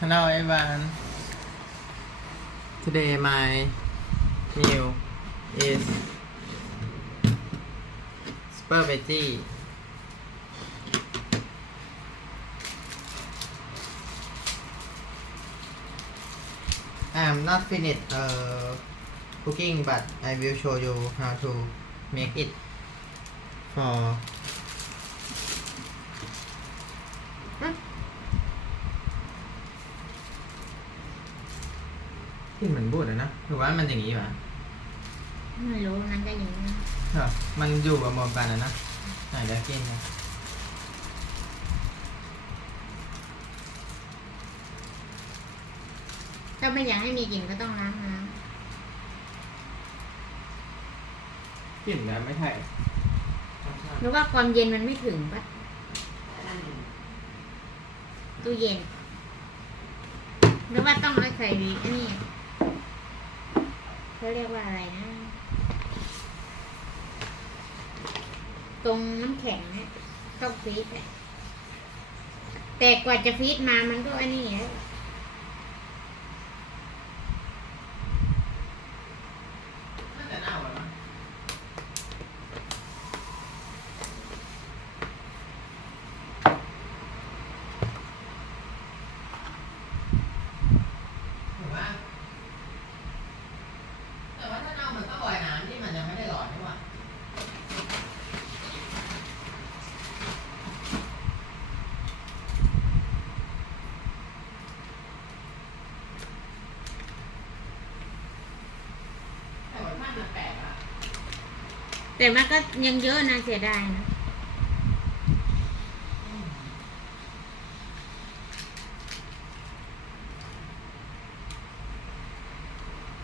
Hello everyone. Today my meal is spaghetti. I'm not finished cooking, but I will show you how to make it forที่เหมือนบูดนะหรือว่ามันอย่างนี้วะไม่รู้มันก็อย่างนี้เหรอมันอยู่กับรวมกันนะไหนเดี๋ยวกินนะถ้าไม่อยากให้มีกลิ่นก็ต้องล้างน้กลิ่นแบบไม่ใช่หรือว่าความเย็นมันไม่ถึงปะตู้เย็นหรือว่าต้องเอาใส่วีอันนี้เขาเรียกว่าอะไรนะตรงน้ำแข็งนะต้องฟรีซแต่กว่าจะฟรีซมามันก็อันนี้แล้วแต่มันก็ยังเยอะนะเสียดายนะ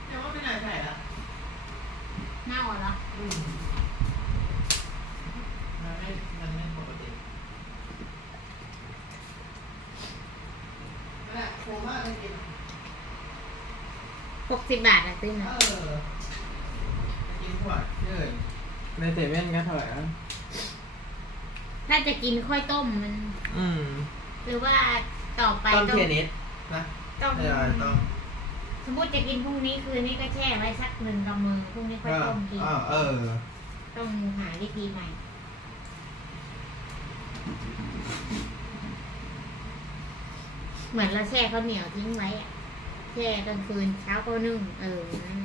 แต่ว่าไม่น่าใช่ละเน่าเหรอมันไม่ปกตินั่นแหละโคม่าเป็นกิน60 บาทอะซื้อมากินขวดในเซเว่นก็เท่าไหร่นะถ้าจะกินค่อยต้มมันหรือว่าต่อไปต้มเทนิสนะต้มต้มสมมติจะกินพรุ่งนี้คืนนี้ก็แช่ไว้สัก1 กำมือพรุ่งนี้ค่อยต้มกินต้องหาวิธีใหม่เหมือนเราแช่ข้าวเหนียวทิ้งไว้อะแช่กลางคืนเช้าก็นึ่งนั่น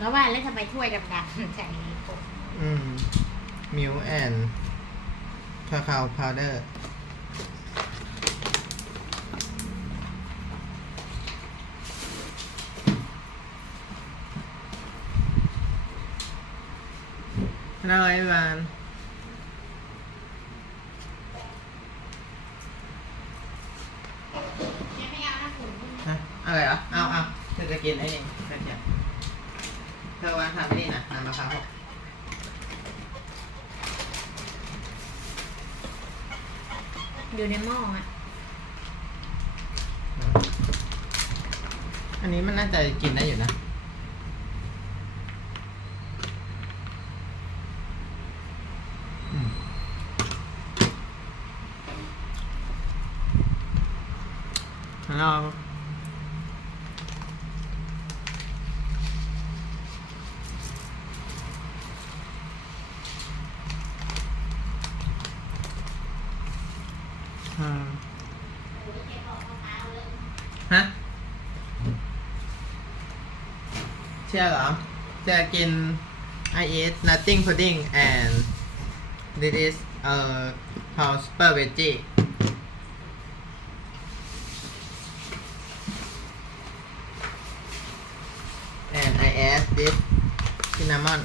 แล้วว่าแล้วทำไมถ้วยดำๆใส่ผงมิลแอนคาคาวพาวเดอร์น่ารักมากอะไรอ่ะเอาเธอจะกินไอ้นี่แค่เนี่ยเธอวางทำไอ้นี่นะน้ำมะพร้าวอยู่ในหม้ออ่ะอันนี้มันน่าจะกินได้อยู่นะฮัลโหลฮะเชื่อเหรอจะกิน I eat nothing pudding and this is house spaghetti and I add this cinnamon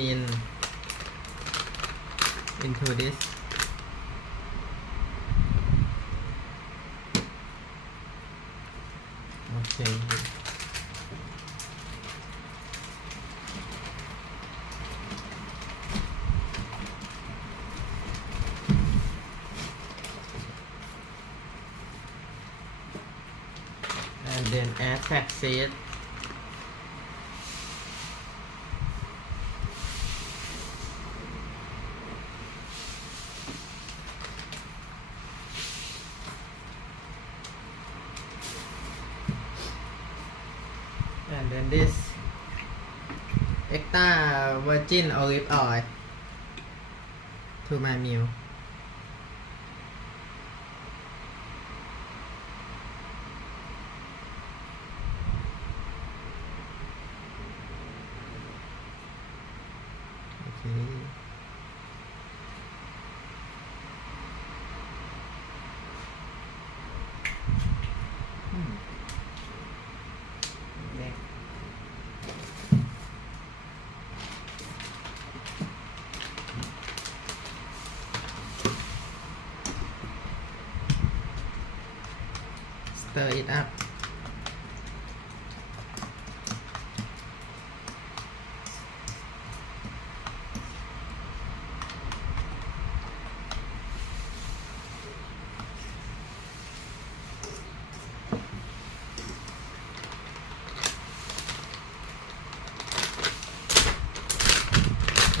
in into this. Okay. And then add flax seed. And then this extra virgin olive oil to my meal. Okay. Next. Stir it up.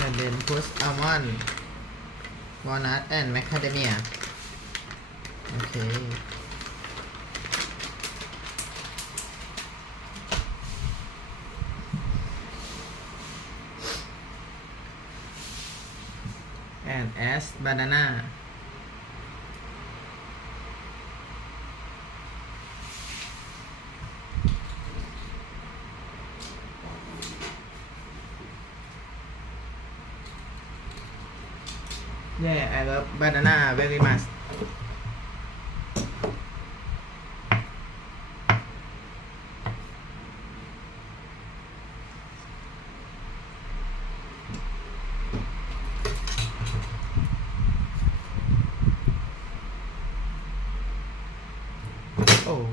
And then put almond, walnut and macadamia. Okay. And add banana. Yeah, I love banana very much. Oh.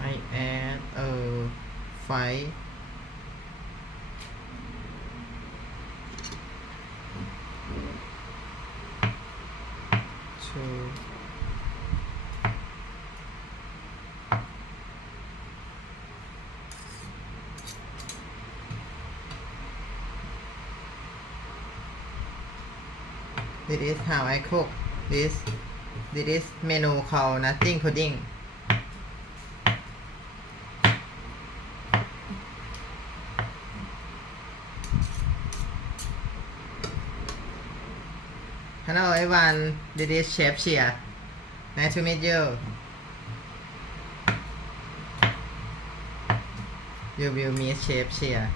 I add 5 2 This is how I cook this. This is menu called nothing pudding. Hello everyone, this is Chef Chia. Nice to meet you. You will meet Chef Chia.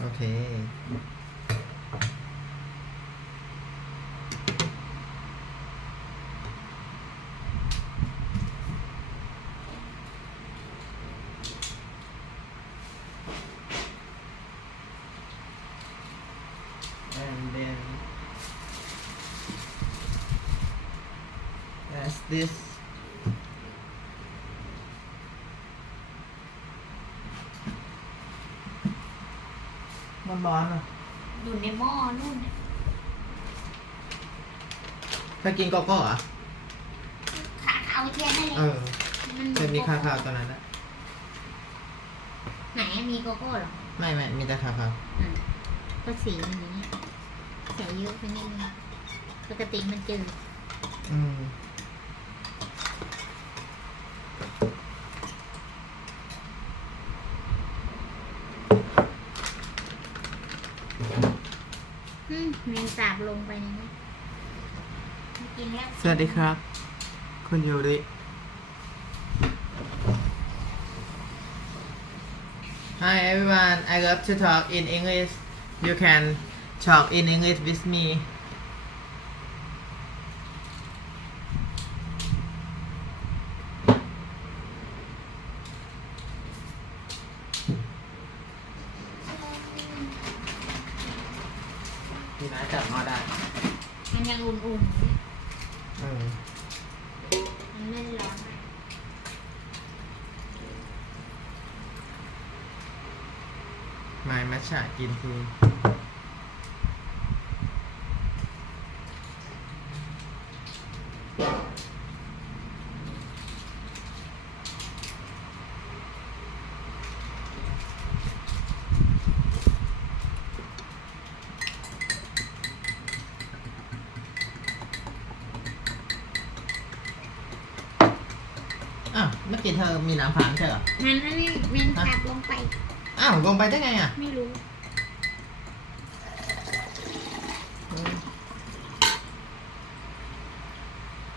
Okay. And then as thisร้อนๆอ่ะ อยู่ในหม้อนู่น ถ้ากินโกโก้เหรอ่ะ ขาขาวเทียนได้เลย มัน จะมีคาคาวตัวนั้นนะ ไหนมีโกโก้เหรอ ไม่มีแต่คาคาว ก็สีมันอย่างนี้ใส่เยอะไปนิดนึงปกติมันจืด แมงสาบลงไปในนี้กินแล้ว สวัสดีครับ คุณยูริ Hi everyone, I love to talk in English. You can talk in English with me. นะจับหม้อได้ มันยังอุ่น เออ ๆมันไม่ได้ร้อนมาก ไม้มัชฉะกินที อ้าวเมื่อกี้เธอมีน้ำผางใช่เหรอ มันอันนี้เวียนขาดลงไป อ้าวลงไปได้ไงอ่ะ ไม่รู้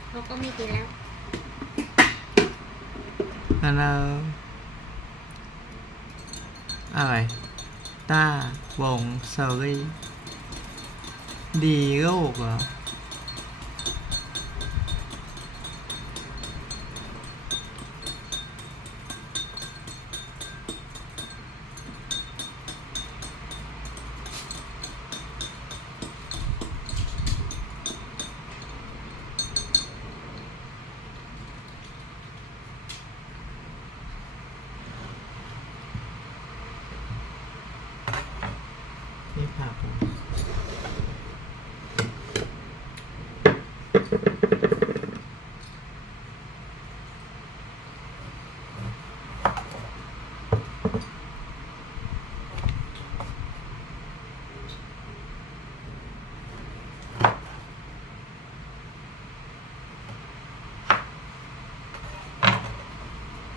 เขาก็ไม่กินแล้ว ฮัลโหลอะไรต้าวงเซอรี่ดีโลกเหรอ นี่ผัก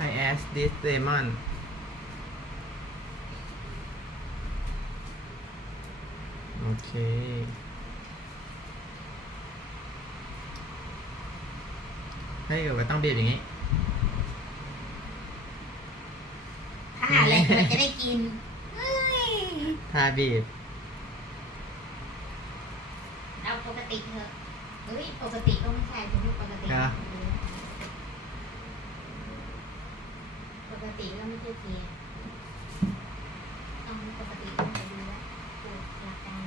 I asked this lemon โอเคเฮ้ยก็ต้องบีบอย่างนี้ ถ้าหาอะไรเราจะได้กินเฮ้ย ทาบีบ เอาปกติเถอะเฮ้ย ปกติก็ไม่ใช่คุณไม่ปกติ ครับ ปกติก็ไม่ใช่เทียนต้องปกติต้องไปดูว่าดูหลักการ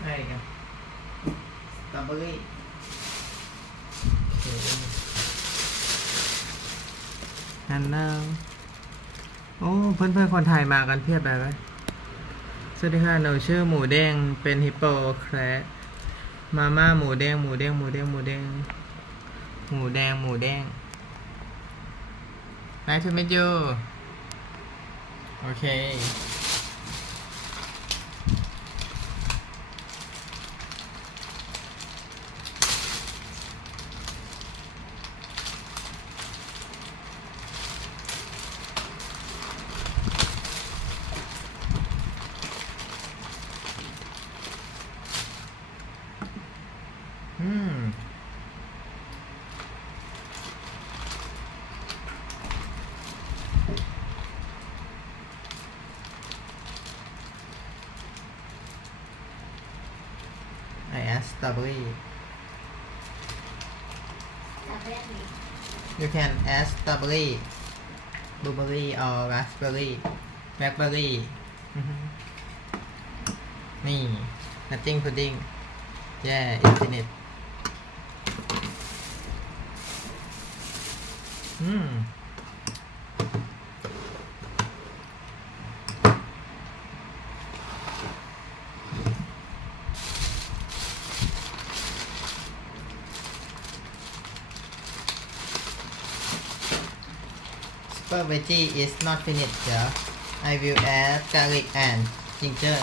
อะไรกันสตรอเบอรี่ฮัลโหลโอ้ เพื่อนๆคนไทยมากันเพียบเลยไหมสวัสดีค่ะหนูชื่อหมูเด้งเป็นฮิปโปแคระมาม่าหมูเด้งหมูเด้งหมูเด้งหมูเด้งหมูแดงหมูแดง Nice to meet you โอเค I asked strawberry จับแรกเลย You can add strawberry blueberry or raspberry blackberry อือฮึนี่ nothing pudding yeah infinite Super veggie is not finished here. I will add garlic and ginger.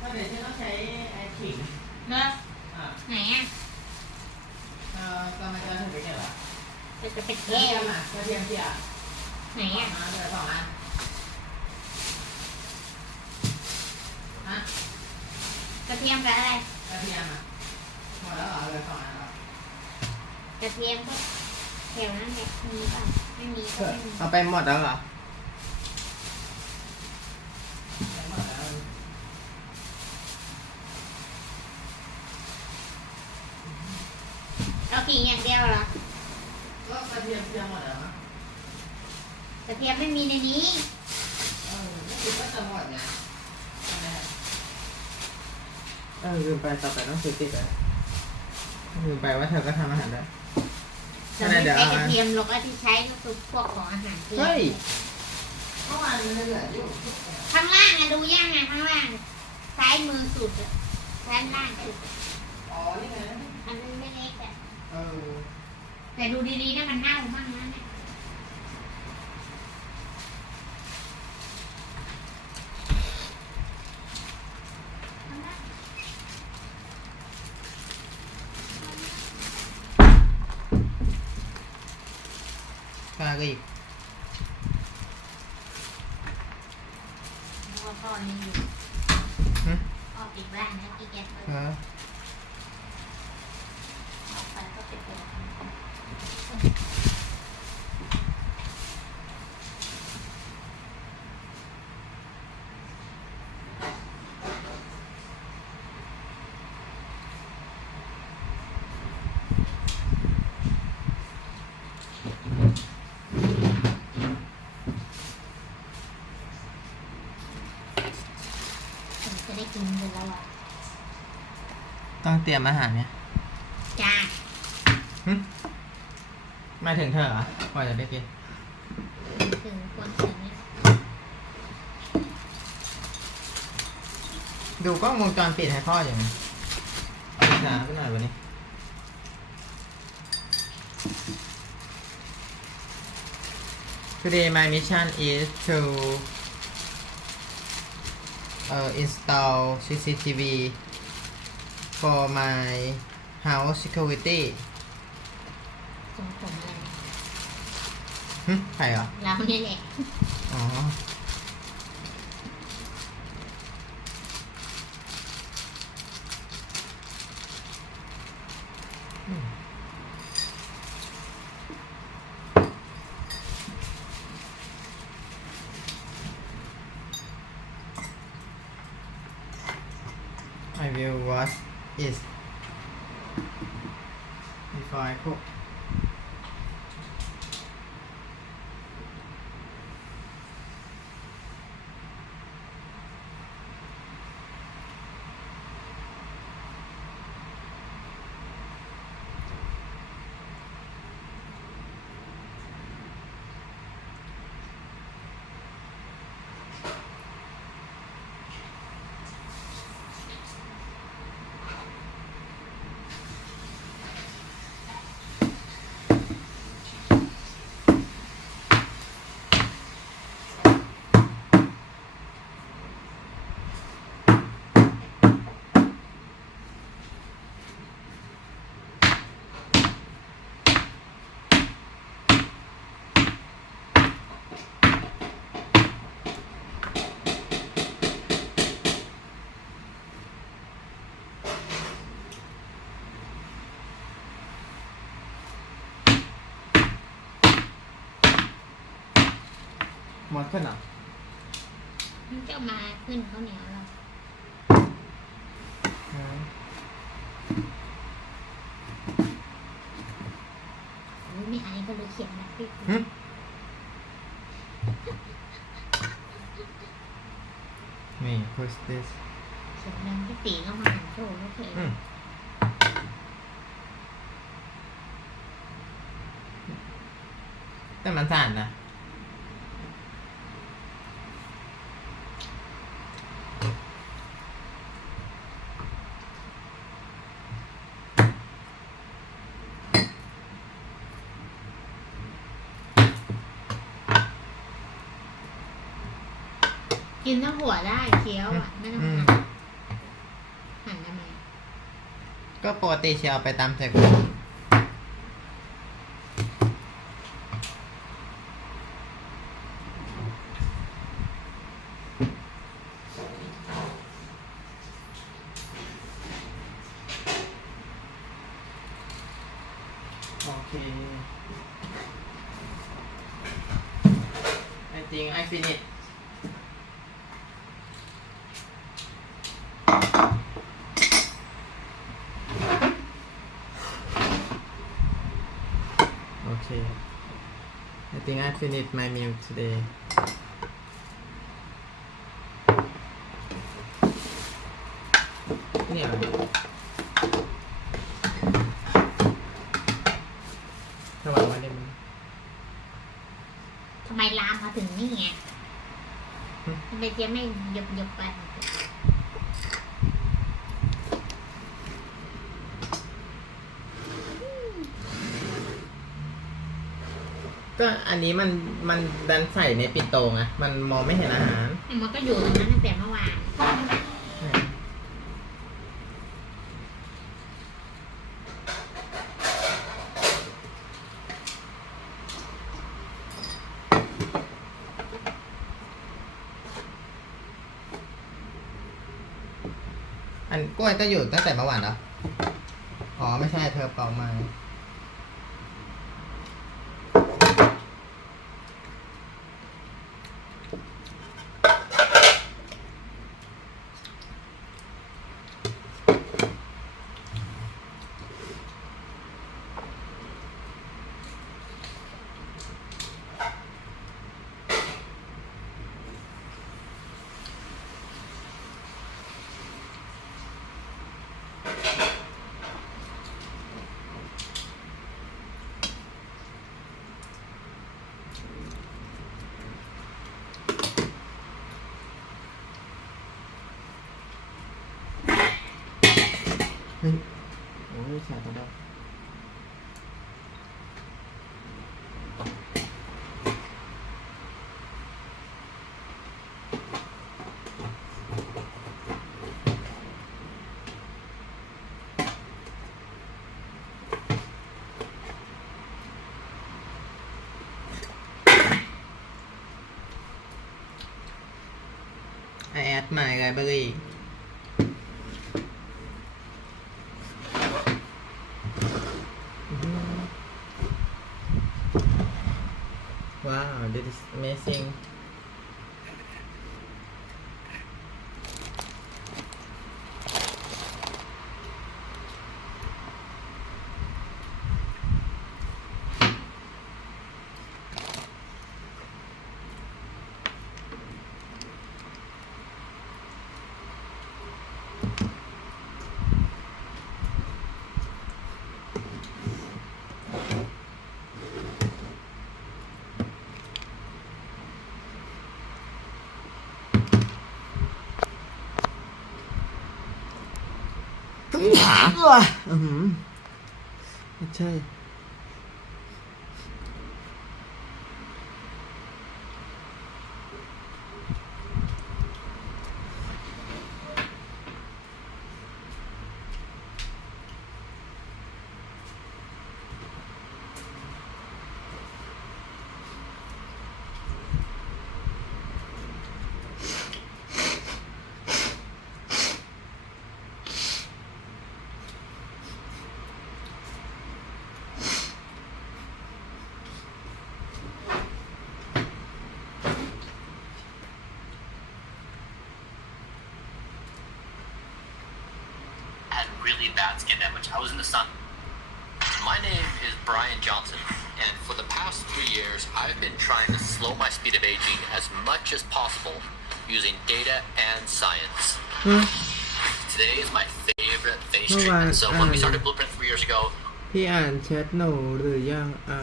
Có thể cho nó thấy chỉnh. เนอะ À, ไหนอ่ะ con này cho thử cái này là จะเป็น ก แก้ ระ ว เทียมอ่ะกระเทียมเจี่ย ไหนอ่ะ มาเลย2 อันฮะ กระเทียมกับอะไร กระเทียมอ่ะหมดแล้วเหรอเลย2 อันเหรอก ระเทียมก็ ระเทียม 2 อัน 2 อัน กระเทียม เหรอ ก็ 2 อันเหรอ แถวนั้นแหละมีป่ะไม่มีก็ไม่มี เอาไปหมดแล้วเหรอ เอากิ่งอย่างเดียวเหรอ ก็กระเทียมเพียงหมดแล้วนะ กระเทียมไม่มีในนี้ ก็คือก็จะหมดเนี่ยลืมไปต่อไปต้องซื้อติดเลยลืมไปว่าเธอก็ทำอาหารได้ เราไม่ใช้กระเทียมหรอกก็ที่ใช้ก็คือพวกของอาหารเทียม เฮ้ยเมื่อวานมันเหลืออยู่ ข้างล่างอะดูย่างไงข้างล่างซ้ายมือสุดอะซ้ายล่างสุดอะ อ๋อ นี่ไง อันนี้ไม่เล็กอะ เออ แต่ดูดีๆนะมันเน่ามั่งนะเนี่ย ปลาก็อีก เพราะว่าพ่อนี่อยู่ หึ พ่อปิดบ้านนะพี่แกเปิด เออ ออกไปก็ไปเปิด ผมจะได้กินกันแล้วอ่ะ ต้องเตรียมอาหารเนี่ย จ้า หึหมายถึงเธอเหรอก่อนจะได้กิน ถึงคนถึงนี่ ดูกล้องวงจรปิดให้พ่ออย่างนี้เอาช้าไปหน่อยวันนี้ Today my mission is to install CCTV for my house security ส่งผมอะไร ใครเหรอ เราเนี่ยแหละ อ๋อ I will watch it before I cook หมดขึ้นเหรอ มันจะมาขึ้นข้าวเหนียวเรา อืม ไม่อายก็เลยเขียนนะพี่ หึนี่ push this เขียนนั้นพี่ตีก็มาหันโชว์ก็เคย อืมแต่มันสั่นนะ กินทั้งหัวได้เคี้ยวอ่ะไม่ต้อง อืม หั่นทำไม ก็ปกติเชียวไปตามใส่กุงโอเค think I finish okay I think I finished my meal today เนี่ยระหว่างวันนี้มัน ทำไมลามมาถึงนี่ไงทำไมเจ๊ไม่หยบไป ก็อันนี้มันดันใส่ในปิดโตไงมันมองไม่เห็นอาหาร มันก็อยู่ตรงนั้นตั้งแต่เมื่อวาน อันกล้วยก็อยู่ตั้งแต่เมื่อวานเหรออ๋อไม่ใช่เธอเปล่ามาเฮ้ยโอ้ยแสบตัวเดียวI add my library Wow, this is amazing.ไม่ใช่really bad skin damage. I was in the sun. My name is Brian Johnson, and for the past 3 years, I've been trying to slow my speed of aging as much as possible using data and science. Today is my favorite face treatment. So when we started Blueprint 3 years ago, พี่อ่านแชทหนูหรือยังอ่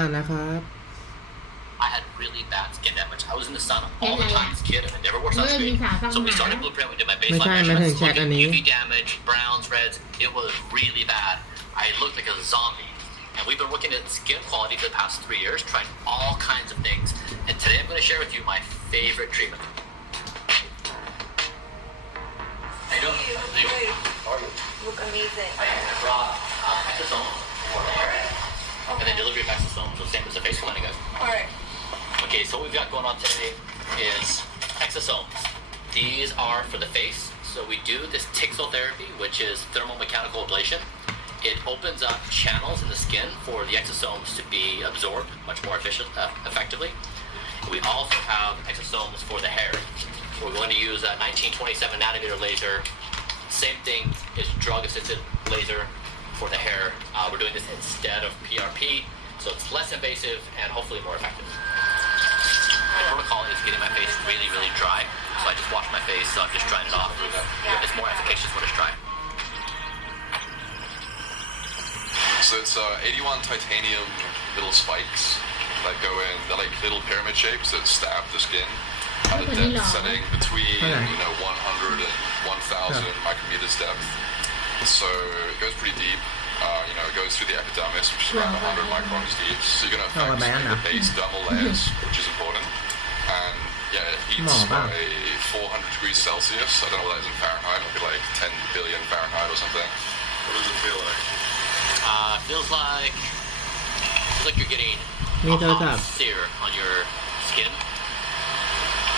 านนะครับ I had really bad skin damage. I was in the sun all the time as a kid, and I never wore sunscreen. So we started Blueprint. We did my baseline measurements, looking at UV damage, browns, reds. It was really bad. I looked like a zombie. And we've been looking at skin quality for the past 3 years, trying all kinds of things. And today I'm going to share with you my favorite treatment. How you doing? How are you? Look amazing. I brought exosomes for the hair. Okay. And then delivery of exosomes, the same as the face cleaning, guys. Alright. Okay, so what we've got going on today is exosomes. These are for the face. So we do this tixel therapy, which is thermomechanical ablation. it opens up channels in the skin for the exosomes to be absorbed much more effectively. We also have exosomes for the hair. We're going to use a 1927 nanometer laser. Same thing is drug-assisted laser for the hair. We're doing this instead of PRP, so it's less invasive and hopefully more effective. The protocol is getting my face really, really dry, so I just wash my face, so I'm just drying it off. It's more efficacious when it's dry. So it's 81 titanium little spikes that go in, they're like little pyramid shapes that stab the skin at a depth setting between 100 and 1,000 micrometers depth. So it goes pretty deep. It goes through the epidermis, which is around 100 microns deep. So you're going to affect the base dermal layers, which is important. And yeah, it heats by 400 degrees Celsius. I don't know what that is in Fahrenheit. It'll be like 10 billion Fahrenheit or something. What does it feel like? Feels like you're getting hot sear on your skin,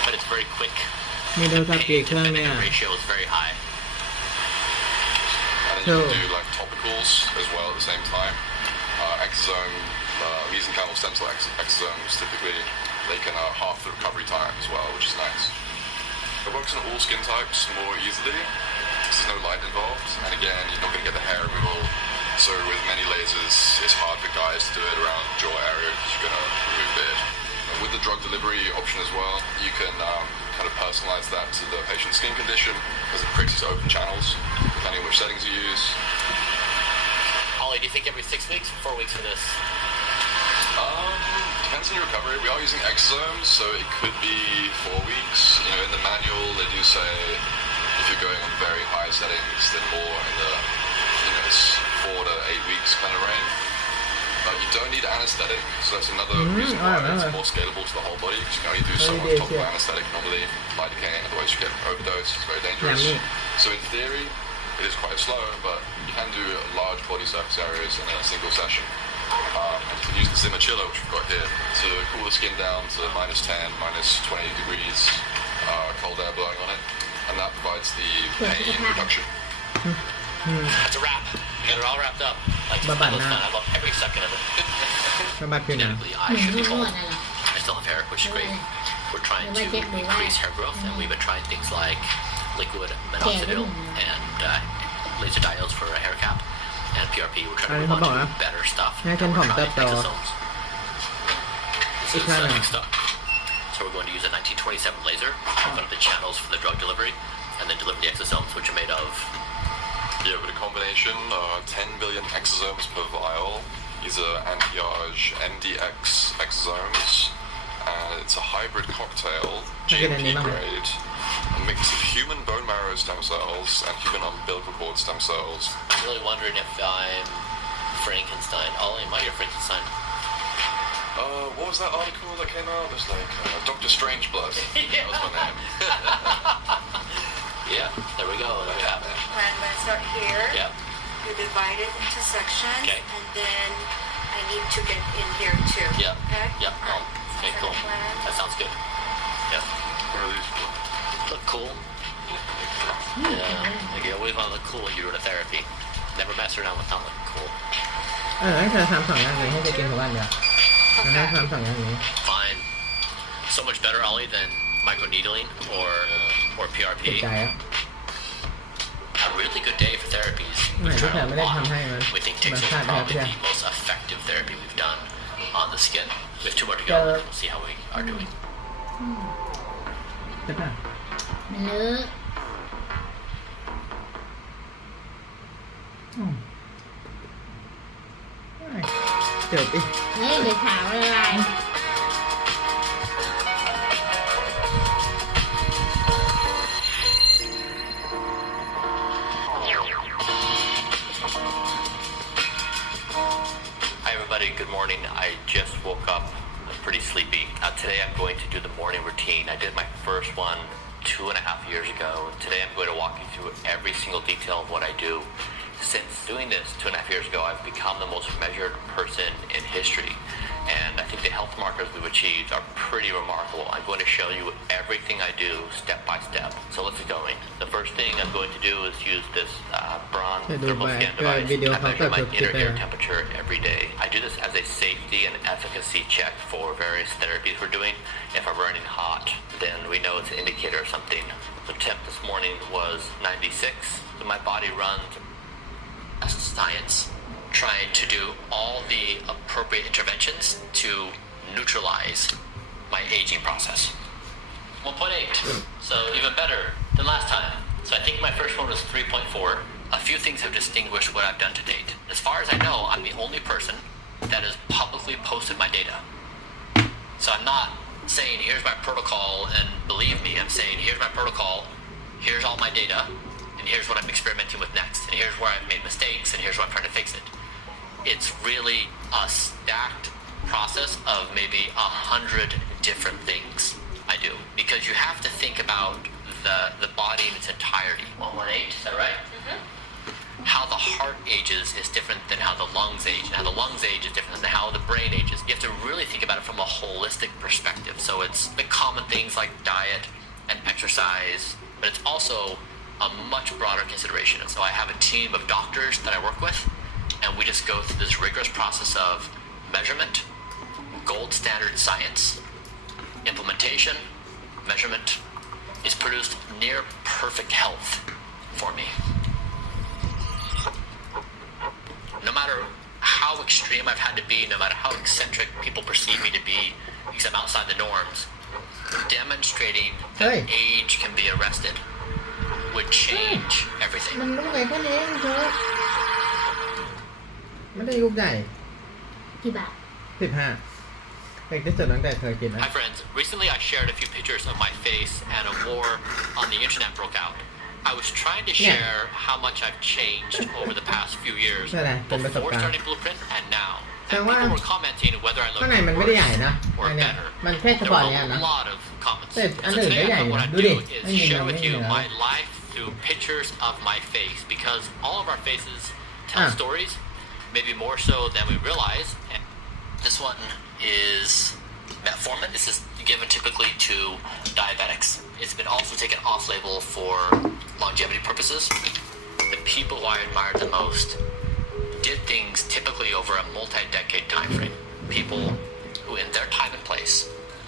but it's very quick. The pain-to-benefit ratio is very high. And then you can do like topicals as well at the same time. Mesenchymal stem cell exosomes typically they can half the recovery time as well, which is nice. It works on all skin types more easily because there's no light involved, and again you're not going to get the hair removal. So with many lasers, it's hard for guys to do it around the jaw area because you're going to remove beard. With the drug delivery option as well, you can kind of personalize that to the patient's skin condition because it creates open channels depending on which settings you use. Ollie, do you think every 6 weeks or 4 weeks for this? Depends on your recovery. We are using exosomes, so it could be 4 weeks. In the manual they do say if you're going on very high settings, then more in the 4 to 8 weeks kind of range. You don't need anesthetic, so that's another reason why it's more scalable to the whole body, because you can only do so much topical anesthetic normally, lidocaine, otherwise you get overdose, it's very dangerous. So in theory, it is quite slow, but you can do large body surface areas in a single session. And you can use the Zimmer chiller, which we've got here, to cool the skin down to minus 10, minus 20 degrees, cold air blowing on it, and that provides the pain reduction. That's a wrap. We got it all wrapped up. Like, that was fun. I love every second of it. Genetically, I should be bald. I still have hair, which is great. We're trying to increase hair growth, and we've been trying things like liquid minoxidil and laser diodes for a hair cap, and PRP. We're trying to move on to better stuff. And we're trying exosomes. This is next up. So we're going to use a 1927 laser, open up the channels for the drug delivery, and then deliver the exosomes, which are made of. Yeah, with a combination, 10 billion exosomes per vial. These are anti-age MDX exosomes. And it's a hybrid cocktail, GMP grade, a mix of human bone marrow stem cells and human umbilical cord stem cells. I'm really wondering if I'm Frankenstein. Ollie, might you Frankenstein? What was that article that came out? It was like Dr. Strangeblood. That was my name. Yeah, there we go. There we have it. I'm going to start here. Yep. You divide it into sections. Okay. And then I need to get in here too. Yep. Okay? Yep. All right. Okay, cool. That sounds good. Yep. What are these for? Look cool. Yeah. Like, you always want to look cool when you're doing a therapy. Never mess around with not looking cool. ให้เธอทำ2 อย่างนี้ให้จะกินทุกวันเดียวให้ทำ2 อย่างนี้ Fine. So much better, Ollie, than microneedling or PRP. ติดใจอ่ะ A really good day for therapies. ไหนที่เธอไม่ได้ทำให้มัน We think มัน Tixel ขาด is แผล probably เพื่อ the most effective therapy we've done on the skin. We have 2 more to go. We'll see how we are doing. ใช่ป่ะ มันเลอะ เดี๋ยวดิ เฮ้ยเดี๋ยวขาวละลาย Hi everybody, good morning. I just woke up. I'm pretty sleepy. Today I'm going to do the morning routine. I did my first one 2.5 years ago. Today I'm going to walk you through every single detail of what I do. Since doing this 2.5 years ago, I've become the most measured person in history. And I think the health markers we've achieved are pretty remarkable. I'm going to show you everything I do step by step. So let's get going. The first thing I'm going to do is use this bronze thermal scan device. I measure my inner ear temperature every day. I do this as a safety and efficacy check for various therapies we're doing. If I'm running hot, then we know it's an indicator of something. The temp this morning was 96. So my body runs science, trying to do all the appropriate interventions to neutralize my aging process. 1.8, so even better than last time. So I think my first one was 3.4. A few things have distinguished what I've done to date. As far as I know, I'm the only person that has publicly posted my data. So I'm not saying here's my protocol and believe me, I'm saying here's my protocol, here's all my data, and here's what I'm experimenting with next, and here's where I've made mistakes, and here's where I'm trying to fix it. It's really a stacked process of maybe 100 different things I do, because you have to think about the body in its entirety. 118, is that right? Mm-hmm. How the heart ages is different than how the lungs age, and how the lungs age is different than how the brain ages. You have to really think about it from a holistic perspective. So it's the common things like diet and exercise, but it's also a much broader consideration. And so I have a team of doctors that I work with, and we just go through this rigorous process of measurement, gold standard science, implementation, measurement. It's produced near perfect health for me. No matter how extreme I've had to be, no matter how eccentric people perceive me to be, because I'm outside the norms, demonstrating that age can be arrested would change everything. มันลูกใหญ่แค่นี้เองเถอะไม่ได้ลูกใหญ่ กี่บาท 15เด็กที่สุดตั้งแต่เคยกินนะ Hi friends, recently I shared a few pictures of my face and a war on the internet broke out. I was trying to share how much I've changed over the past few years before starting Blueprint and now. And people were commenting whether I look worse or better. There were a lot of comments. So today I thought what I'd do is share with you my life through pictures of my face, because all of our faces tell stories, maybe more so than we realize. And this one is metformin. This is given typically to diabetics. It's been also taken off-label for longevity purposes. The people who I admired the most did things typically over a multi-decade time frame. People who, in their time and place,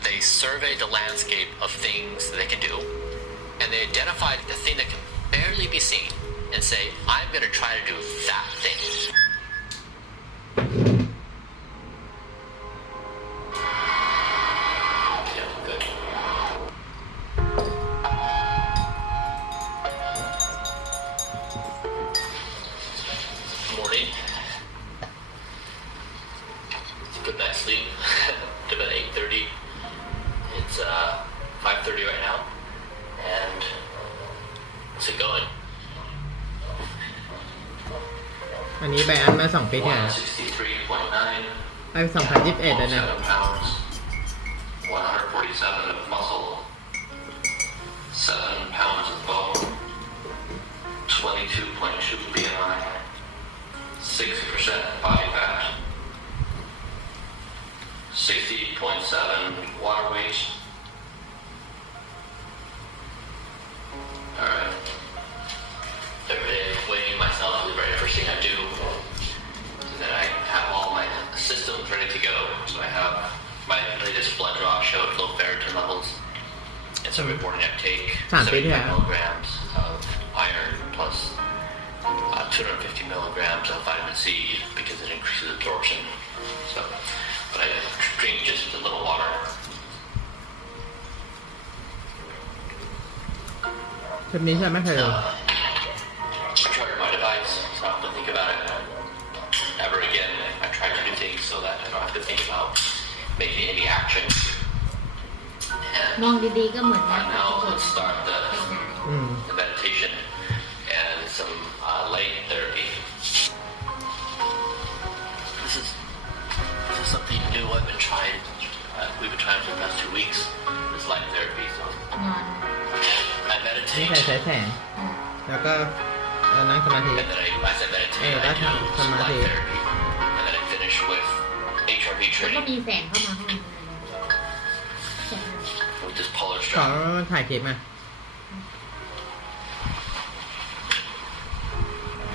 they surveyed the landscape of things that they can do, and they identified the thing that can barely be seen and say, I'm going to try to do that thing. Good night's sleep. To bed 8:30. It's 5:30 right now, and let's get going. อันนี้ไปอันมา2 ปีที่แล้ว 163.9. ไป2021แล้วนะ 7 pounds. 147 of muscle. 7 pounds of bone. 22.2 BMI. 60% body fat. 60.7 water weight. Alright. Every day weighing myself is the very first thing I do. And then I have all my systems ready to go. So I have my latest blood draw showed low ferritin levels. And so every morning I take 75 milligrams of iron plus 250 milligrams of vitamin C because it increases absorption. So, but I drink just a little water. ชุดนี้ใช่ไหมเธอ I charge my device, so I don't have to think about it ever again. I try to do things so that I don't have to think about making any action. มองดีๆก็เหมือนกัน Now let's start the meditation and some light therapy. This is something new I've been trying. We've been trying for the past 2 weeks. This light therapy. So นอน I นี่ meditate. ใช้แสงแล้วก็นั่งสมาธิ And then as I meditate, I do some light therapy. And then I finish with HRV แล้วก็ training มีแสงเข้ามาข้างในแสง with this polar ขอ strap. ถ่ายคลิปมา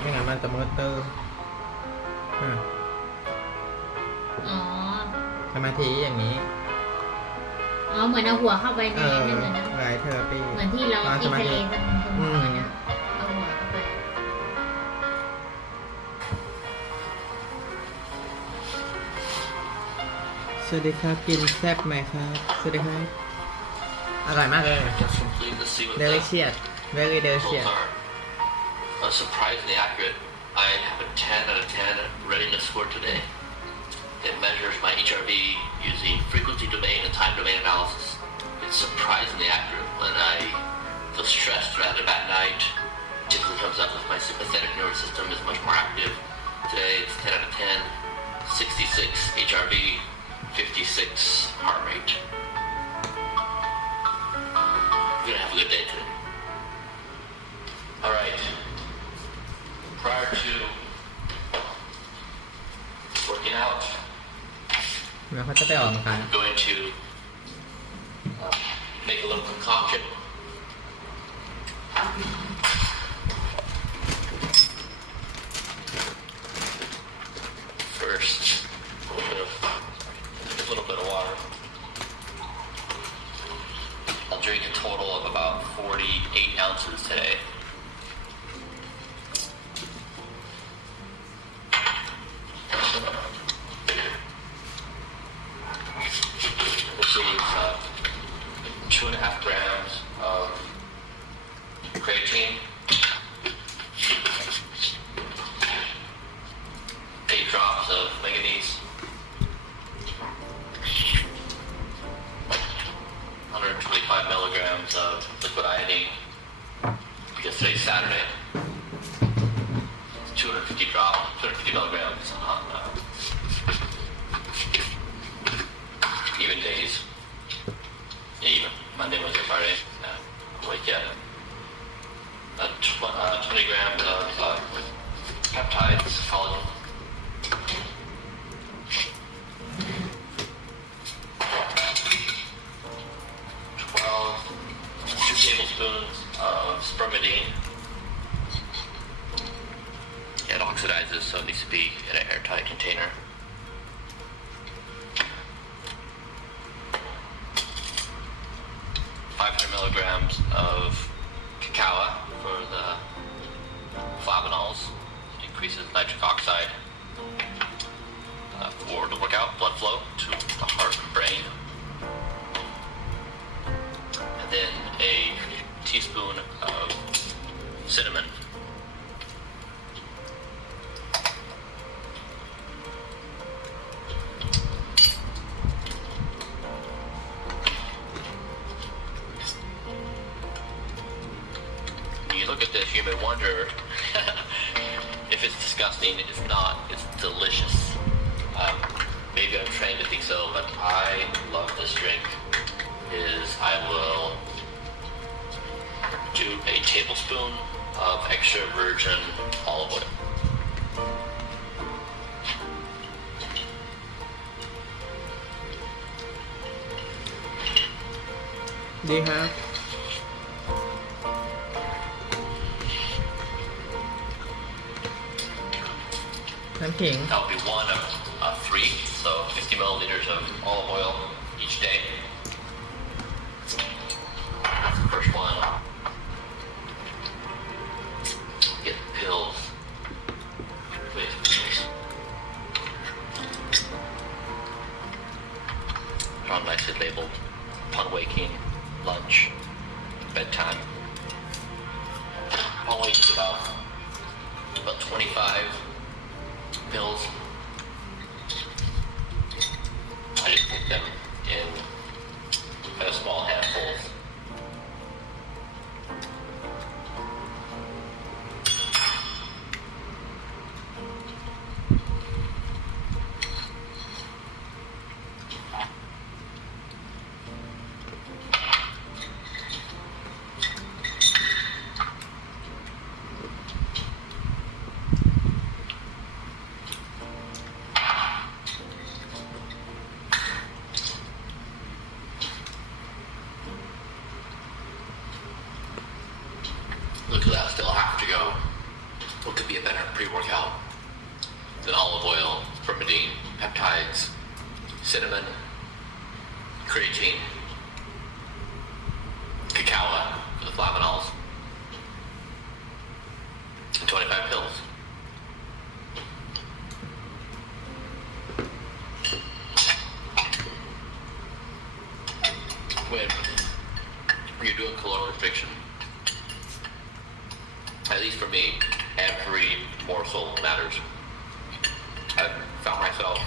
ไม่งั้นมันจะมอเตอร์อ่ะ อ๋อ สมาธิอย่างนี้ อ๋อ เหมือนเอาหัวเข้าไปในนั่นเลยนะ ไลท์เทอราปี เหมือนที่เรา ส กิน มา ทะเล ธิ กันตรงหัวนะเอาหัวเข้าไป สวัสดีครับกินแซ่บไหมครับสวัสดีครับอร่อยมากเลย Just complete the see what the delicious very results delicious are. Surprisingly accurate. I have a 10 out of 10 readiness score today. It measures my HRV using frequency domain and time domain analysis. It's surprisingly accurate. When I feel stressed or had a bad night, typically comes up with my sympathetic nervous system is much more active. Today it's 10 out of 10, 66 HRV, 56 heart rate. We're gonna have a good day today. All right. Prior to working out, แล้วเขาจะไปออกกำลังกาย I'm going to make a little concoction. First, a little bit of water. I'll drink a total of about 48 ounces today. This is 2.5 grams of creatine, 8 drops of manganese, 125 milligrams of liquid iodine, because today's Saturday. 250 milligrams on even days. Yeah, even Monday, Wednesday, Friday. Like, yeah. 20 grams of peptides, collagen. 2 tablespoons of spermidine. It oxidizes, so it needs to be in an airtight container. 500 milligrams of cacao for the flavonols. It increases nitric oxide for the workout, blood flow to the heart and brain. And then a teaspoon of cinnamon. You look at this, you may wonder if it's disgusting. It's not. It's delicious. Maybe I'm trained to think so, but I love this drink. I will do a tablespoon of extra virgin olive oil.ดีครับน้ำขิง That will be one of 3, so 50 milliliters of olive oil each day. That's the first one. Get the pills. Wait. Drawn nicely labeled. Upon waking, lunch, bedtime. I'll wait about 25 pills. I just put them in kind of small handfuls. what could be a better pre-workout than olive oil, spermidine, peptides, cinnamon, creatine, cacao for the flavanols, and 25 pills. When you're doing caloric restriction, at least for me, every morsel matters. I've found myself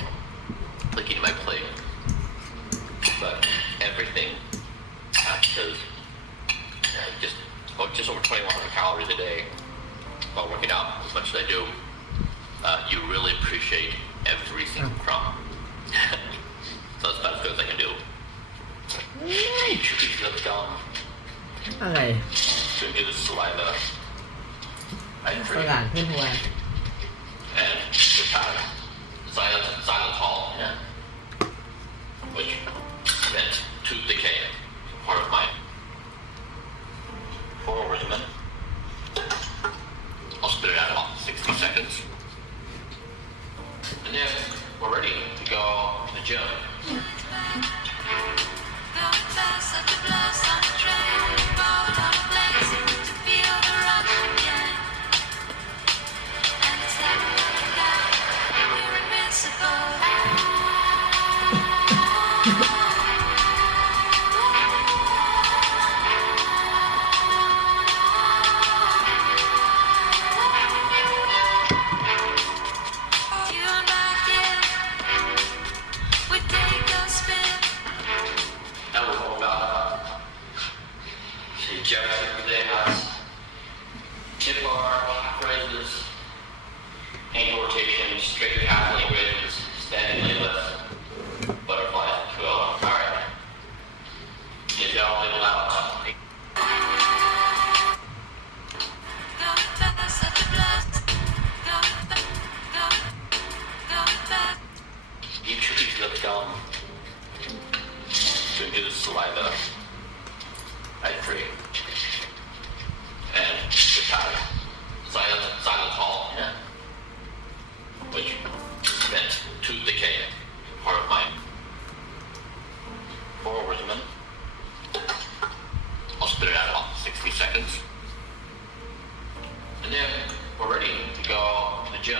eating my plate, but everything, because just over 2,100 calories a day while working out as much as I do, you really appreciate every single crumb. So that's about as good as I can do. You should be good gum. อะไร Should do the saliva. I ฝ drink รั่งเพื่อนหัว and xylitol, yeah, which prevents tooth decay, part of my oral regimen. I'll spit it out in about 60 seconds. And then we're ready to go to the gym. That was all about Jefferson today has hip bar, calf raises, ankle rotations, straight calf leg raises, standing leg lifts, butterflies, 12. Alright. Get y'all middle out. You should use the gum to do the saliva. I agree. And xylitol, yeah, which prevents tooth decay, part of my oral regimen. I'll spit it out in about 60 seconds. And then we're ready to go to the gym.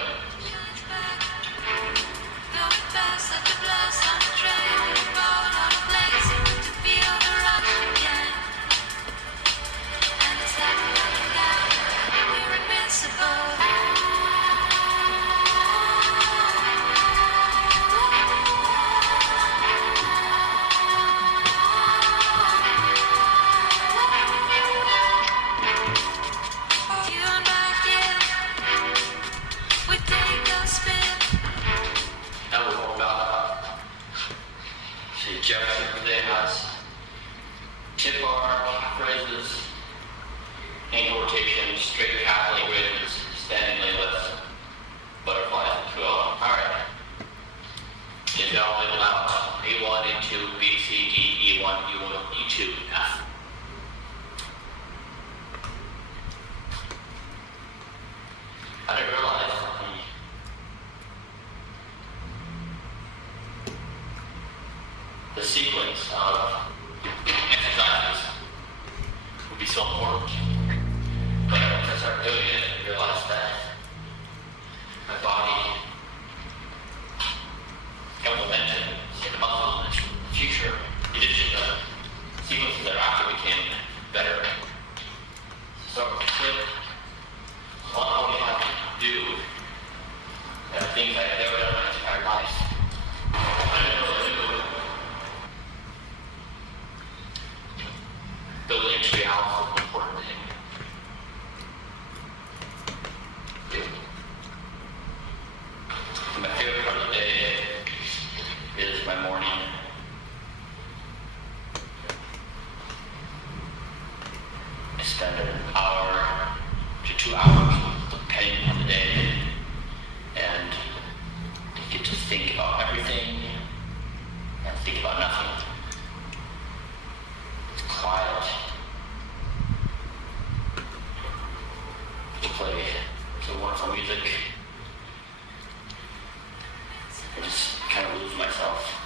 That was all about Jefferson today has hip bar, calf raises, ankle rotations, straight calf leg raises, standing leg lifts, butterflies, 12. Alright. Get y'all middle out. A1, A2, B, C, D, E1, U1, E2, F. I didn't realize the sequence of exercises would be so important. But once I started doing it, I realized that my body got momentum in the muscles in the future. In addition, the sequences thereafter became better. So quick, all I have to do are things I've never done my entire life. I didn't really do it. Building a tree house is an important thing. My favorite part of the day is my morning. I spend an hour to 2 hours depending on the day, and I get to think about everything and think about nothing. It's quiet. To play, to work music. I just kind of lose myself.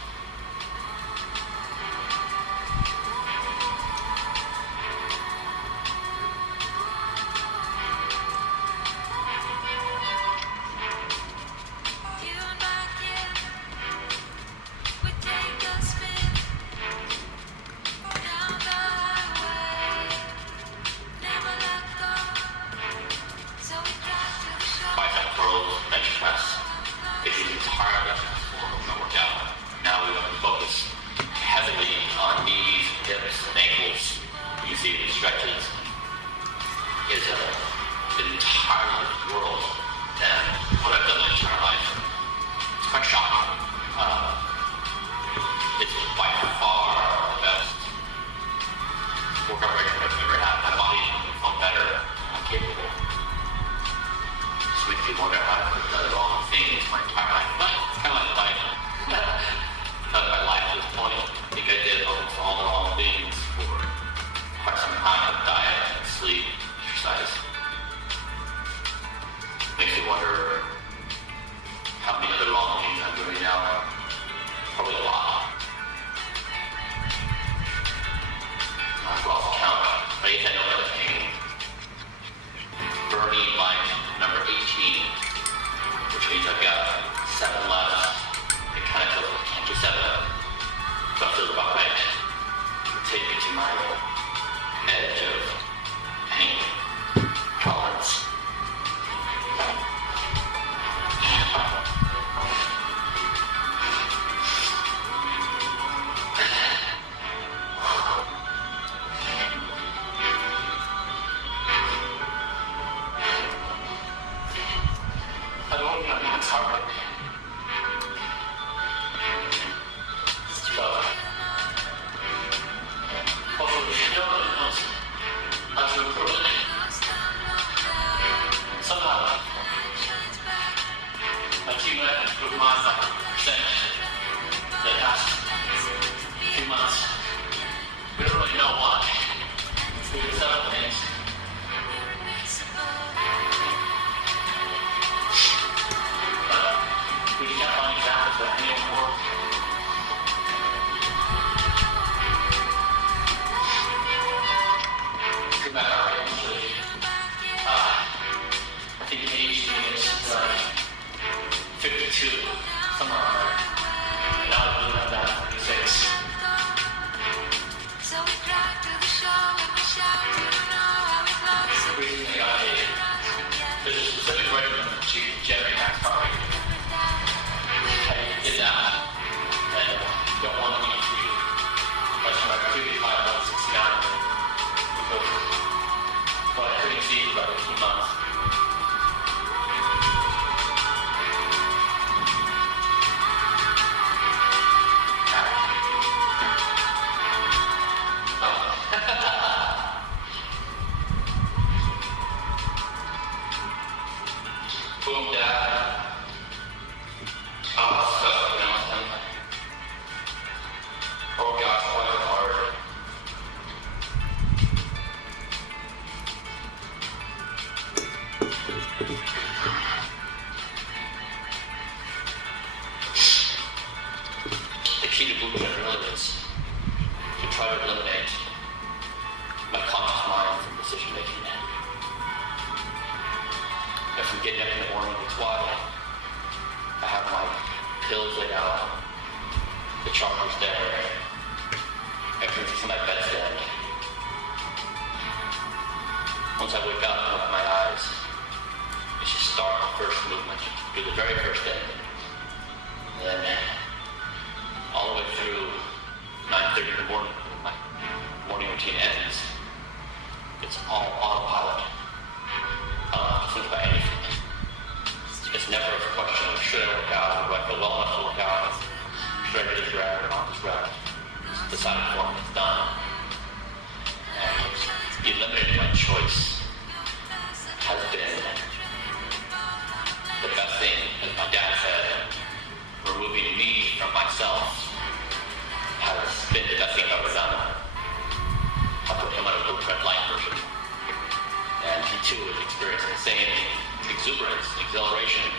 exuberance, exhilaration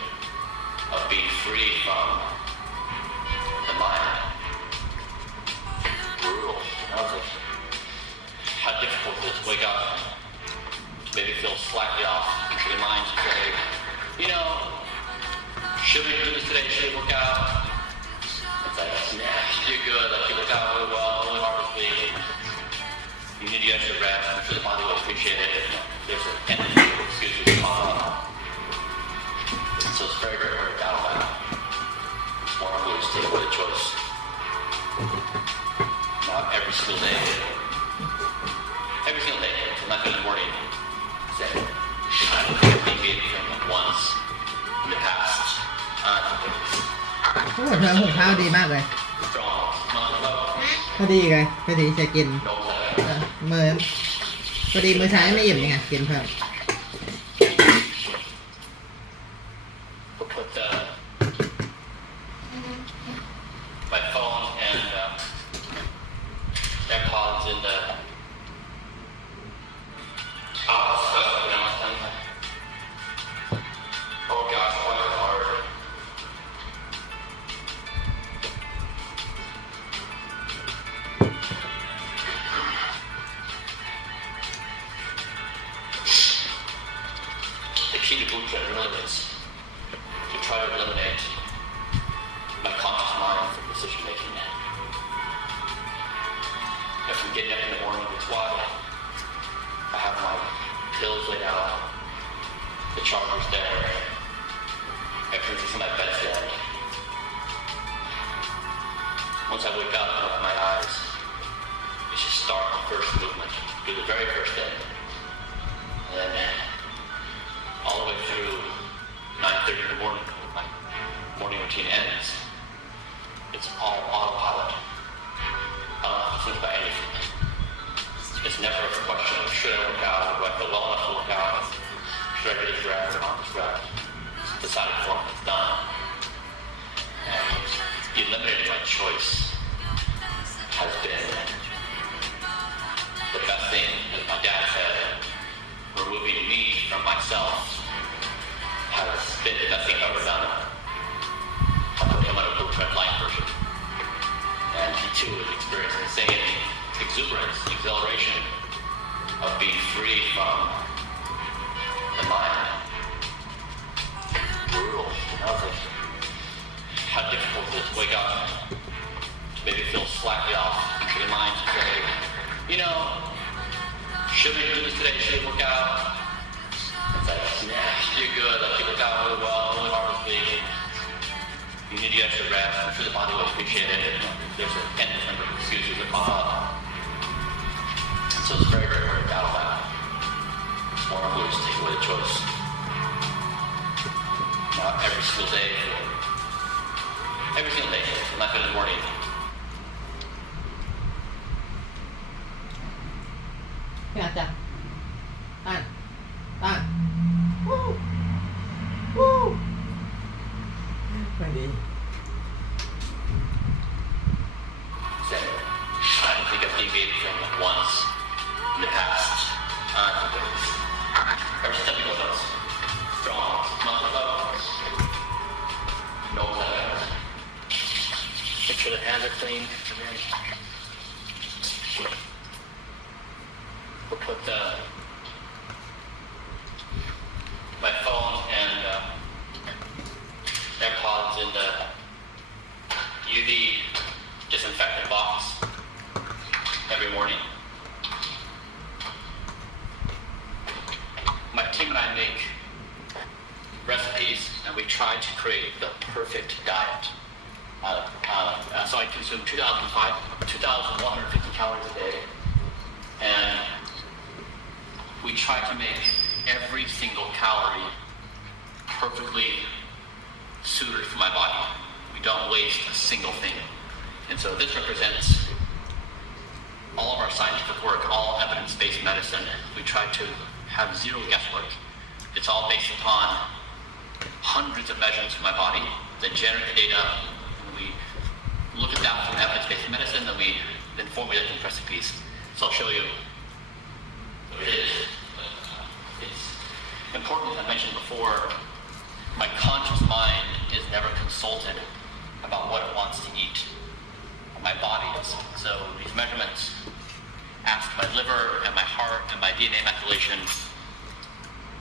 of being free from the mind. Brutal. I was like, how difficult it is to wake up, maybe feel slightly off, your mind to say, you know, should we do this today? Should we work out? It's like, nah, you're good. Like, you work out really well, really hard this week. You need to get extra rest. I'm sure the body will appreciate it. There's an endless of excuses to pop up. So it's very, very hard to battle that. It's one of those take away the choice. Now, every single day, I'm not good in the morning. Say, I don't think I've deviated from once in the past. โอ้เธอหุงข้าวดีมากเลย Strong, month ago, พอดีเลยพอดีจะกิน no มื้อพอดีมื้อเช้าไม่อิ่มยังไงกินเพิ่ม We'll put my phone and AirPods in the Oh gosh, why is it hard? The key to boot camp really is to try to eliminate my conscious mind from decision making. If I'm getting up in the morning, it's why I have my pills laid out, the charger's there, everything's in my bedstead. Once I wake up and open my eyes, it's just start the first movement, do the very first thing. And then all the way through 9:30 in the morning, my morning routine ends. It's all autopilot. I don't have to think about anything. It's never a question of should I work out, do I feel well enough to work out, should I get this rep or not this rep. It's decided for me, it's done. And eliminating my choice has been the best thing, as my dad said, removing me from myself has been the best thing I've ever done. I put him on a blueprint light version. And he too is experiencing the same exuberance, exhilaration of being free from the mind. Brutal. I was like, how difficult it is to wake up, to maybe feel slightly off, your mind to say, you know, should we do this today? Should we work out? It's like, nah, you're good. Like, you work out really well, really hard this week. You need to get extra rest. I'm sure the body will appreciate it. There's an endless number of excuses that pop up. So it's very, very hard to battle that. It's one of those take away the choice. Now, every single day, I'm not good in the morning. อยากจะวู้ไปดี I don't think I've deviated from once in the past. Ever since everyone else, strong, month ago, no letters. Make sure the hands are clean. We'll put my phone and AirPods in the UV disinfectant box every morning. My team and I make recipes and we try to create the perfect diet. So I consume 2,150 calories a day, and we try to make every single calorie perfectly suited for my body. We don't waste a single thing. And so this represents all of our scientific work, all evidence-based medicine. We try to have zero guesswork. It's all based upon hundreds of measurements from my body that generate the data, and we look at that from evidence-based medicine, and we then formulate the recipes. So I'll show you what it is. It's important. importantly, as I mentioned before, my conscious mind is never consulted about what it wants to eat. My body is. So these measurements ask my liver and my heart and my DNA methylation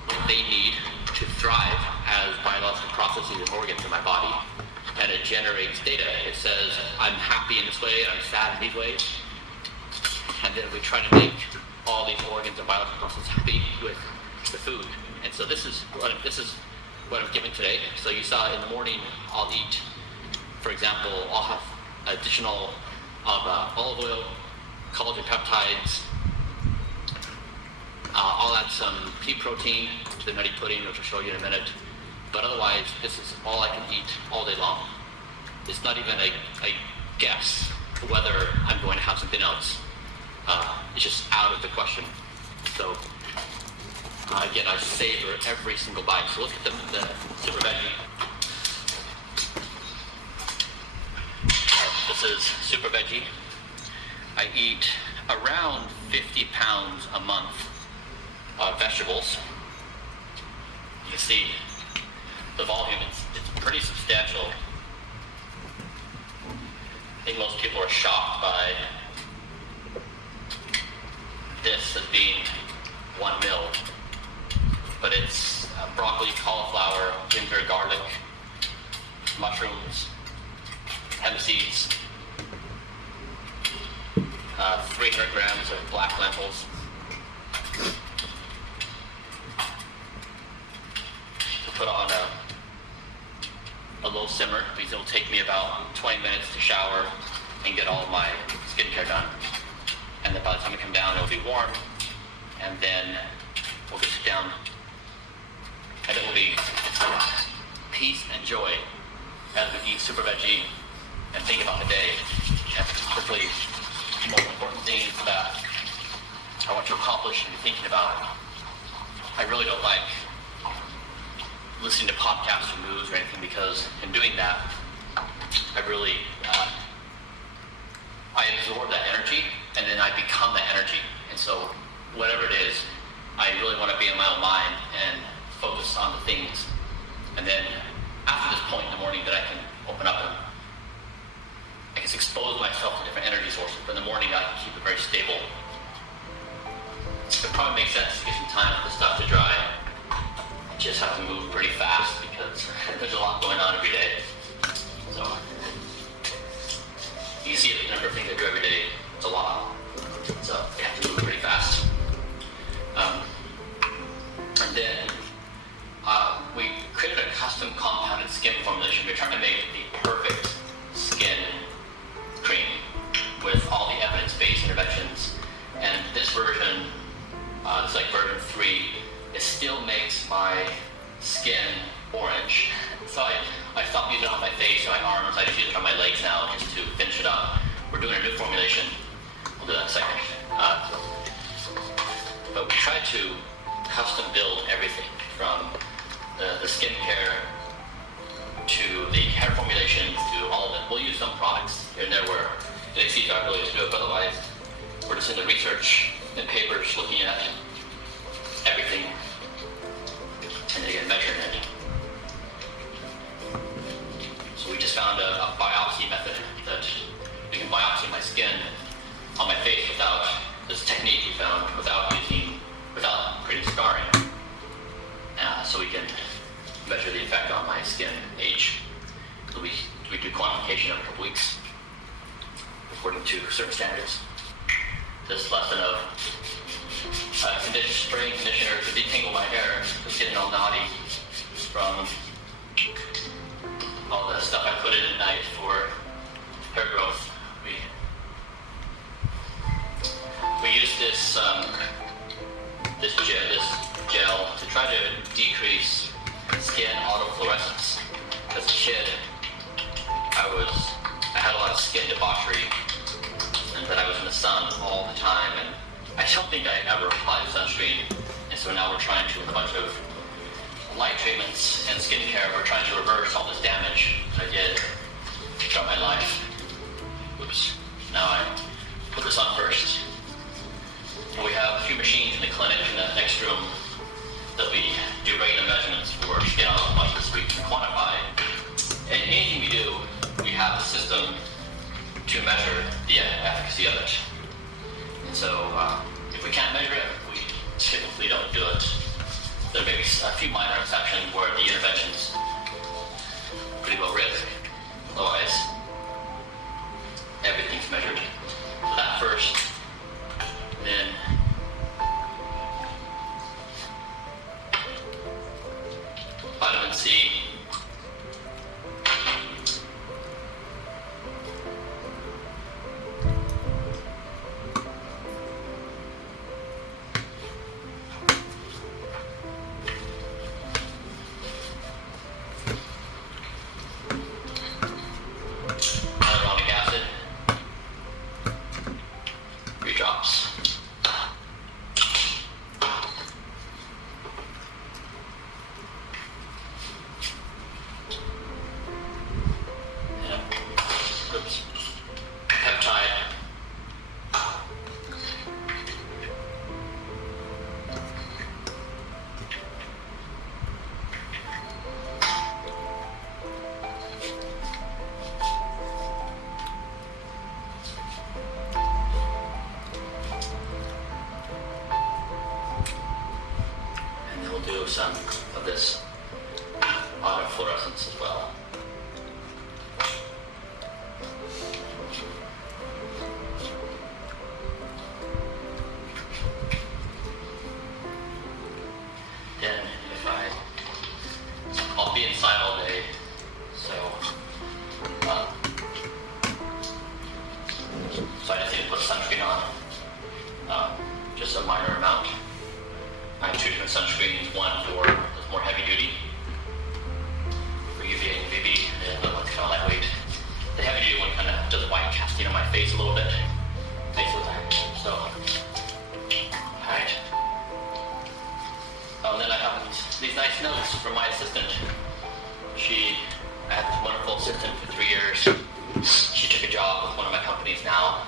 what they need to thrive as biological processes and organs in my body. And it generates data. It says, I'm happy in this way, I'm sad in these ways. And then we try to make all these organs and biological processes happy with the food. And so this is what I'm giving today. So you saw in the morning, I'll eat, for example, I'll have additional of olive oil, collagen peptides. I'll add some pea protein to the nutty pudding, which I'll show you in a minute. But otherwise, this is all I can eat all day long. It's not even a guess whether I'm going to have something else. It's just out of the question. So again, I savor every single bite. So let's get the super veggie. This is super veggie. I eat around 50 pounds a month of vegetables. You can see the volume, it's pretty substantial. I think most people are shocked by this as being 1 meal. But it's broccoli, cauliflower, ginger, garlic, mushrooms, hemp seeds, 300 grams of black lentils, to put on a low simmer because it'll take me about 20 minutes to shower and get all of my skincare done. And then by the time I come down, it'll be warm, and then we'll just sit down, and it will be peace and joy as we eat super veggie and think about the day. And quickly, the most important things that I want to accomplish and be thinking about. I really don't like listening to podcasts or news or anything, because in doing that, I really I absorb that energy and then I become that energy. And so whatever it is, I really want to be in my own mind and focus on the things. And then after this point in the morning that I can open up and I guess expose myself to different energy sources. But in the morning I can keep it very stable. It probably makes sense to give some time for the stuff to dry. I just have to move pretty fast because there's a lot going on every day. So you see the number of things I do every day. It's a lot. So you have to move pretty fast. And then we created a custom compounded skin formulation. We're trying to make the perfect skin cream with all the evidence-based interventions. And this version, it's like version 3, it still makes my skin orange. So I stopped using it on my face and my arms. I just use it on my legs now just to finish it up. We're doing a new formulation. We'll do that in a second. But we try to custom build everything from the skincare to the hair formulations to all of it. We'll use some products here and there where it exceeds our ability to do it, but otherwise we're just in the research and papers looking at everything and again measuring it. So we just found a biopsy method that we can biopsy my skin on my face without this technique we found, without creating scarring. So we can measure the effect on my skin age. So we do quantification every couple weeks according to certain standards. This lesson of spraying conditioner to detangle my hair, just getting all naughty from all the stuff I put in at night for hair growth. We use this gel to try to decrease skin autofluorescence. As a kid, I had a lot of skin debauchery, and that I was in the sun all the time, and I don't think I ever applied sunscreen. And so now we're trying to, with a bunch of light treatments and skincare, we're trying to reverse all this damage that I did throughout my life. Oops. Now I put this on first. We have a few machines in the clinic in the next room that we do regular to measure the efficacy of it. And so if we can't measure it, we typically don't do it. There may be a few minor exceptions where the intervention's pretty low risk. Otherwise, everything's measured. So that first, then vitamin C. Hyaluronic acid. 3 drops. Oops. Peptide. And then we'll do some of this autofluorescence as well. Then I'll be inside all day, so so I just need to put sunscreen on, just a minor amount. I have 2 different sunscreens, one for more heavy duty, for UVA and UVB, and the other one's kind of lightweight. The heavy duty one kind of does a white casting on my face a little bit. So, alright. Then I have these nice notes from my assistant. I had this wonderful assistant for 3 years. She took a job with one of my companies now,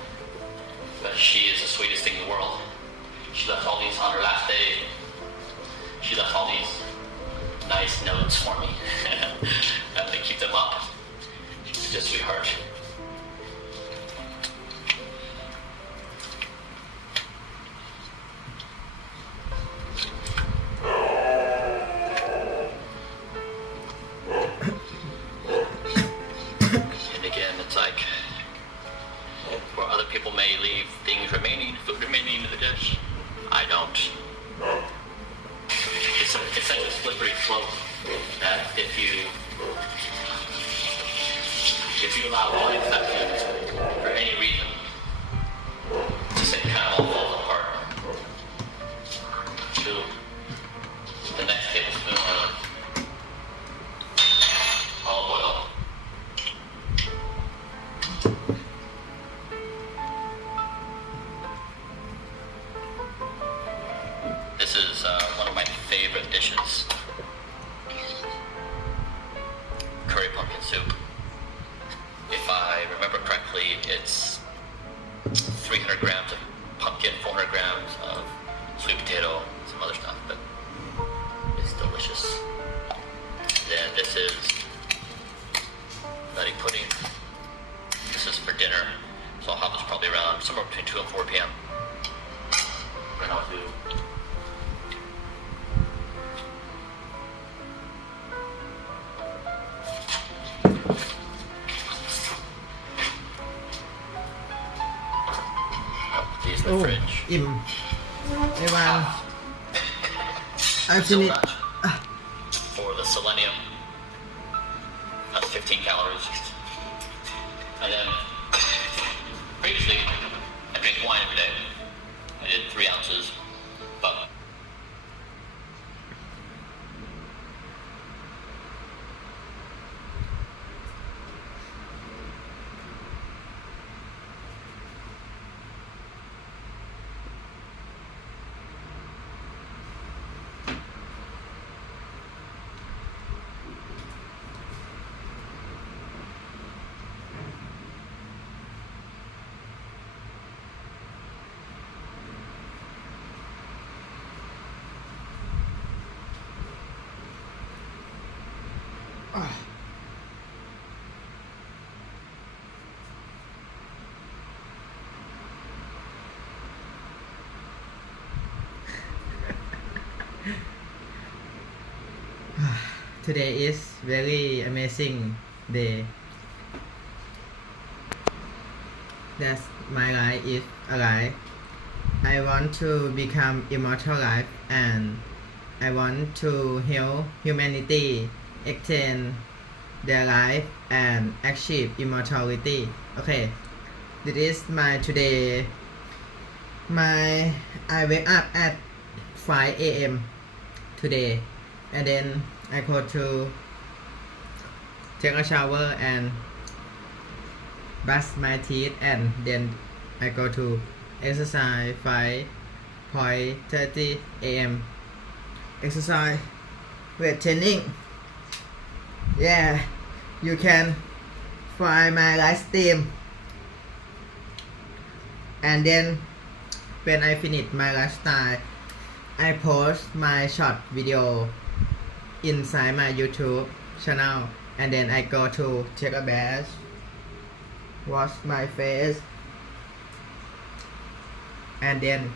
but she is the sweetest thing in the world. She left all these on her last day. She left all these nice notes for me. I have to keep them up. She's just a sweetheart. And again, it's like, where other people may leave things remaining, food remaining in the dish, I don't. It's such a slippery slope that if you allow all infections for any reason, just it kind of all falls apart. To the next tablespoon of olive oil. This is one of my favorite dishes. Curry pumpkin soup. If I remember correctly, it's 300 grams of pumpkin, 400 grams of sweet potato, some other stuff, but it's delicious. Then this is nutty pudding. This is for dinner, so I'll have this probably around somewhere between 2 and 4 p.m. Right now, these in the โอ้ fridge. อิ่มไอวาน I So finished much for the selenium. That's 15 calories. And then previously I drink wine every day. I did 3 ounces, but today is very amazing day. That's my life is alive. I want to become immortal life and I want to help humanity extend their life and achieve immortality. Okay, this is my today. I wake up at 5 a.m. today and then I go to take a shower and brush my teeth and then I go to exercise 5:30 a.m. exercise weight training. Yeah, you can find my live stream and then when I finish my lifestyle I post my short video inside my YouTube channel and then I go to take a bath, wash my face and then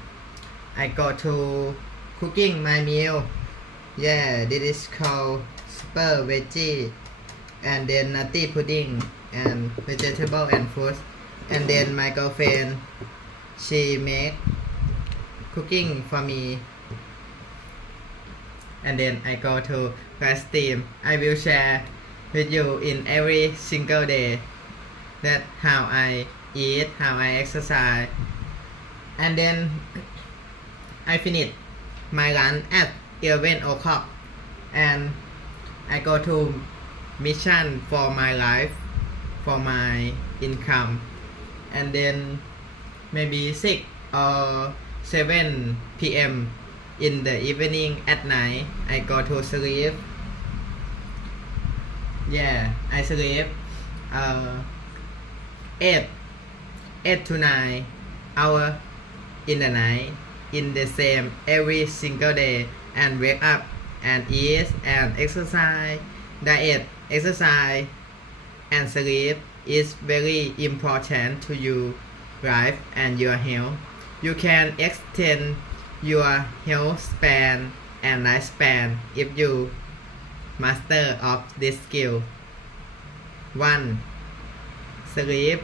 I go to cooking my meal. Yeah, this is called super veggie and then nutty pudding and vegetable and fruit and then my girlfriend she make cooking for me and then I go to live stream. I will share with you in every single day that how I eat, how I exercise and then I finish my lunch at 11 o'clock and I go to mission for my life, for my income and then maybe 6 or 7 p.m. in the evening at night I go to sleep. Yeah, I sleep 8 to 9 hours in the night in the same every single day and wake up and eat and exercise. Diet, exercise and sleep is very important to your life and your health. You can extend your health span and lifespan if you master of this skill. 1. Sleep.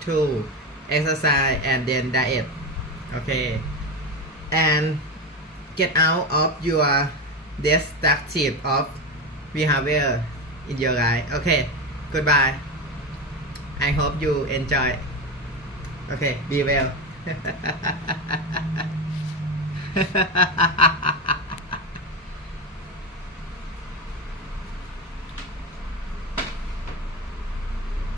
2. Exercise and then diet. Okay. And get out of your destructive of behavior in your life. Okay. Goodbye. I hope you enjoy. Okay. Be well.